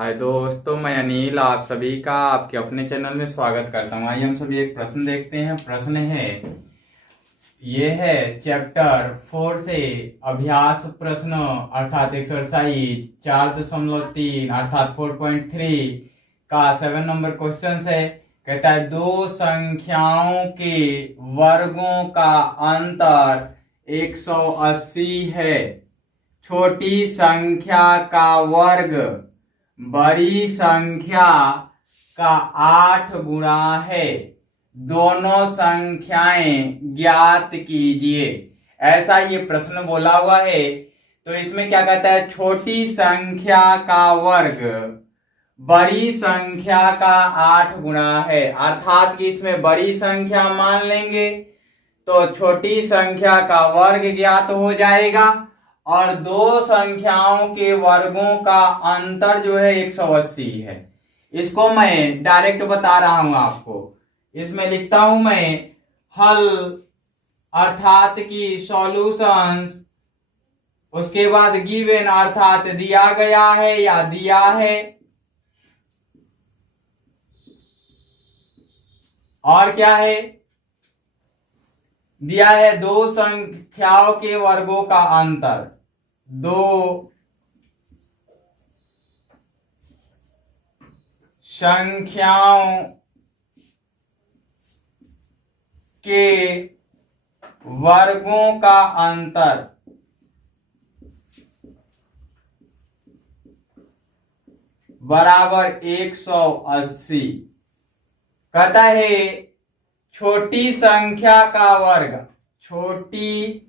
हाय दोस्तों, मैं अनिल आप सभी का आपके अपने चैनल में स्वागत करता हूँ। आइए हम सभी एक प्रश्न देखते हैं। प्रश्न है, ये है चैप्टर 4 से अभ्यास प्रश्न अर्थात एक्सरसाइज 4.3 अर्थात 4.3 का 7 नंबर क्वेश्चन है। कहता है दो संख्याओं के वर्गों का अंतर 180 है। छोटी संख्या का वर्ग बड़ी संख्या का 8 गुणा है। दोनों संख्याएं ज्ञात कीजिए। ऐसा ये प्रश्न बोला हुआ है। तो इसमें क्या कहता है, छोटी संख्या का वर्ग बड़ी संख्या का 8 गुणा है। अर्थात कि इसमें बड़ी संख्या मान लेंगे तो छोटी संख्या का वर्ग ज्ञात हो जाएगा और दो संख्याओं के वर्गों का अंतर जो है 180 है। इसको मैं डायरेक्ट बता रहा हूं आपको। इसमें लिखता हूं मैं हल अर्थात कि सॉल्यूशंस, उसके बाद गिवन अर्थात दिया गया है या दिया है, और क्या है, दिया है दो संख्याओं के वर्गों का अंतर। दो संख्याओं के वर्गों का अंतर बराबर 180। कहता है छोटी संख्या का वर्ग, छोटी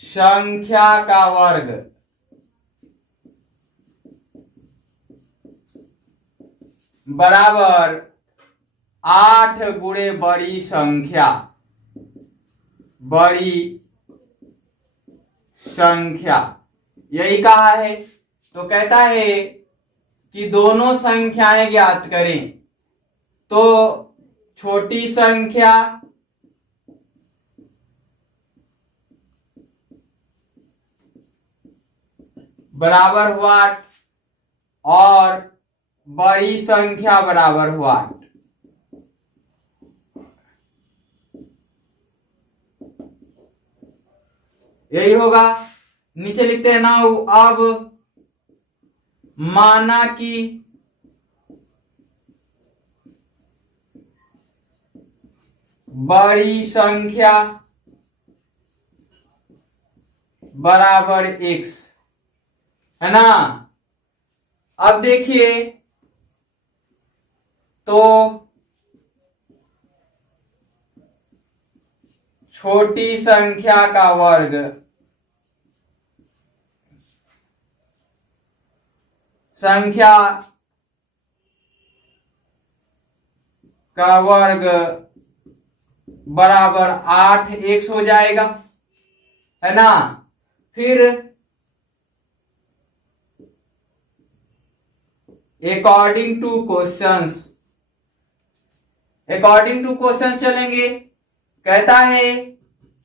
संख्या का वर्ग बराबर 8 गुणे बड़ी संख्या। बड़ी संख्या यही कहा है। तो कहता है कि दोनों संख्याएं ज्ञात करें। तो छोटी संख्या बराबर व्हाट और बड़ी संख्या बराबर व्हाट। यही होगा। नीचे लिखते हैं ना, अब माना कि बड़ी संख्या बराबर x, है ना। अब देखिए तो छोटी संख्या का वर्ग संख्या का वर्ग बराबर 8x हो जाएगा, है ना। फिर अकॉर्डिंग टू क्वेश्चन चलेंगे। कहता है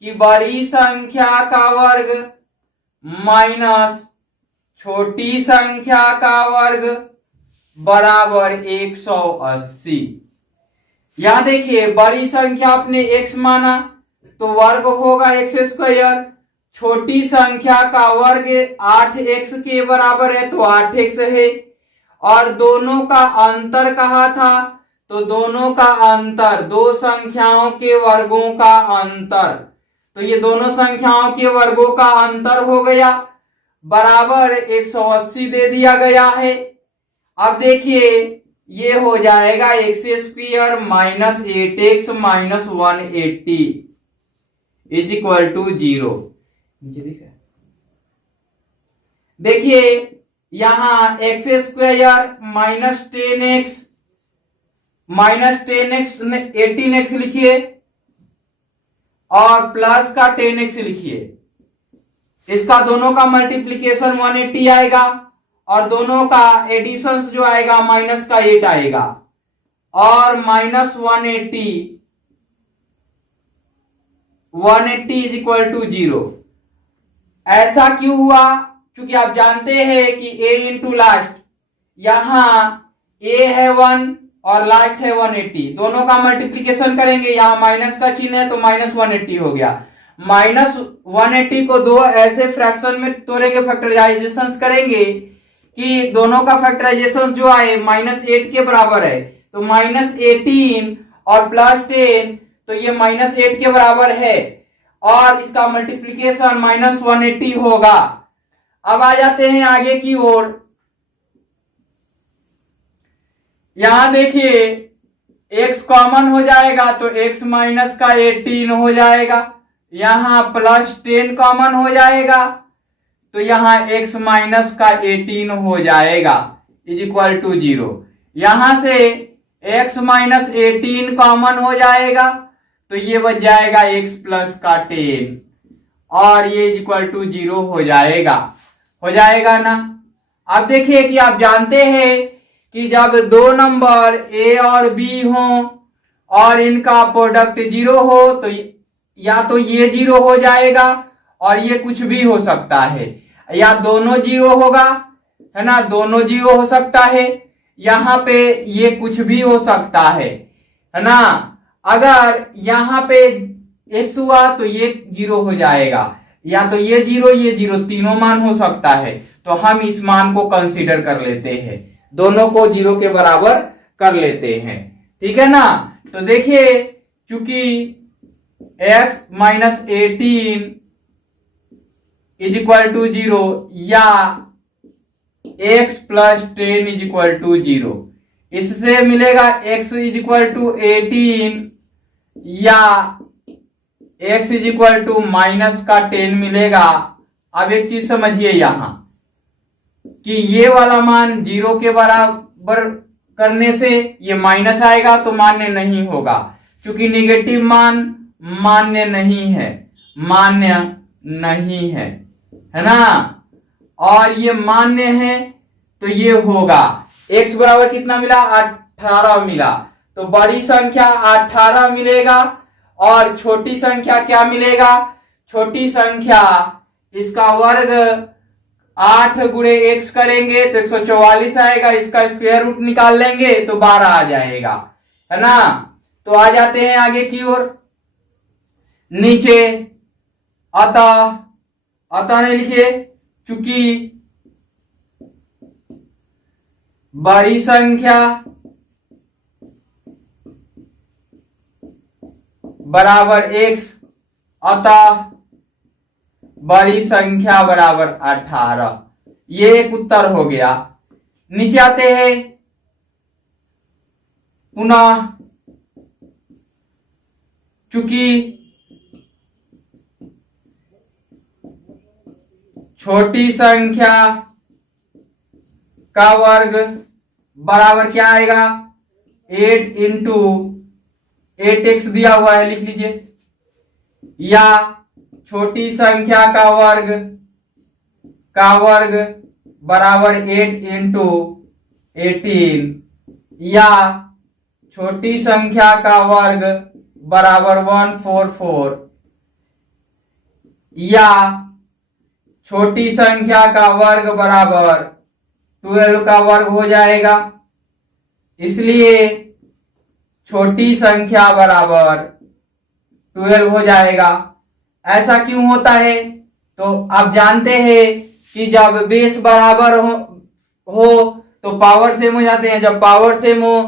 कि बड़ी संख्या का वर्ग माइनस छोटी संख्या का वर्ग बराबर 180। यहां देखिए बड़ी संख्या आपने x माना तो वर्ग होगा x²। छोटी संख्या का वर्ग 8x के बराबर है तो 8x है। और दोनों का अंतर कहा था, तो दोनों का अंतर दो संख्याओं के वर्गों का अंतर, तो ये दोनों संख्याओं के वर्गों का अंतर हो गया बराबर 180 दे दिया गया है। अब देखिए ये हो जाएगा x² minus 8x minus 180 is equal to 0। देखिए यहां x² माइनस 10x 18x लिखिए और प्लस का 10x लिखिए। इसका दोनों का मल्टीप्लीकेशन 180 आएगा और दोनों का एडिशन जो आएगा माइनस का 8 आएगा और माइनस 180 इज इक्वल टू 0। ऐसा क्यों हुआ? क्योंकि आप जानते हैं कि a इंटू लास्ट, यहां a है 1 और लास्ट है 180, दोनों का मल्टीप्लीकेशन करेंगे, यहां माइनस का चिन्ह है तो माइनस 180 हो गया। माइनस 180 को दो ऐसे फ्रैक्शन में तोड़ेंगे, फैक्टराइजेशन करेंगे कि दोनों का फैक्टराइजेशन जो आए -8 के बराबर है, तो -18 और +10, तो ये -8 के बराबर है और इसका मल्टीप्लीकेशन -180 होगा। अब आ जाते हैं आगे की ओर। यहां देखिए x कॉमन हो जाएगा तो x माइनस का 18 हो जाएगा, यहां +10 कॉमन हो जाएगा तो यहां x माइनस का 18 हो जाएगा इज इक्वल टू 0। यहां से x माइनस 18 कॉमन हो जाएगा तो ये बच जाएगा x प्लस का 10 और ये इज इक्वल टू 0 हो जाएगा ना। अब देखिए कि आप जानते हैं कि जब दो नंबर a और b हो और इनका प्रोडक्ट 0 हो तो या तो ये 0 हो जाएगा और ये कुछ भी हो सकता है, या दोनों 0 होगा, है ना, दोनों 0 हो सकता है, यहाँ पे ये कुछ भी हो सकता है ना। अगर यहाँ पे x हुआ तो ये 0 हो जाएगा, या तो ये 0 तीनों मान हो सकता है, तो हम इस मान को कंसीडर कर लेते हैं, दोनों को 0 के बराबर कर लेते हैं, ठीक है ना। तो देखिए चूंकि x minus 18 is equal to 0 या x plus 10 is equal to 0, इससे मिलेगा x इज इक्वल टू 18 या x is equal to minus का 10 मिलेगा। अब एक चीज समझिए यहां कि ये वाला मान 0 के बराबर करने से ये माइनस आएगा तो मान्य नहीं होगा, क्योंकि नेगेटिव मान मान्य नहीं है, है ना, और ये मान्य है तो ये होगा। x बराबर कितना मिला? 18 मिला, तो बड़ी संख्या 18 मिलेगा और छोटी संख्या क्या मिलेगा? छोटी संख्या इसका वर्ग 8 गुणे x करेंगे तो 144 आएगा, इसका स्क्वायर रूट निकाल लेंगे तो 12 आ जाएगा, है ना। तो आ जाते हैं आगे की ओर। नीचे अतः नहीं लिखिए, चूंकि बड़ी संख्या बराबर x, अतः बड़ी संख्या बराबर 18, ये एक उत्तर हो गया। नीचे आते हैं पुनः, चूंकि छोटी संख्या का वर्ग बराबर क्या आएगा? 8 इंटू 8x दिया हुआ है, लिख लीजिए, या छोटी संख्या का वर्ग बराबर 8 इंटू 18, या छोटी संख्या का वर्ग बराबर 144, या छोटी संख्या का वर्ग बराबर 12 का वर्ग हो जाएगा। इसलिए छोटी संख्या बराबर 12 हो जाएगा। ऐसा क्यों होता है? तो आप जानते हैं कि जब बेस बराबर हो तो पावर सेम हो जाते हैं, जब पावर सेम हो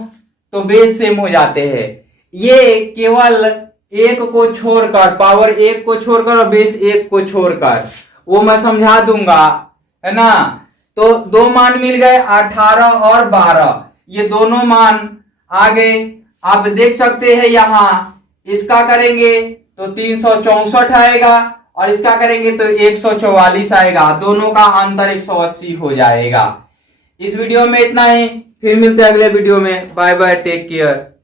तो बेस सेम हो जाते हैं। ये केवल एक को छोड़कर, पावर 1 को छोड़कर और बेस 1 को छोड़कर, वो मैं समझा दूंगा, है ना। तो दो मान मिल गए 18 और 12, ये दोनों मान आ गए। आप देख सकते हैं यहां इसका करेंगे तो 364 आएगा और इसका करेंगे तो 144 आएगा, दोनों का अंतर 180 हो जाएगा। इस वीडियो में इतना ही, फिर मिलते हैं अगले वीडियो में। Bye bye, take care.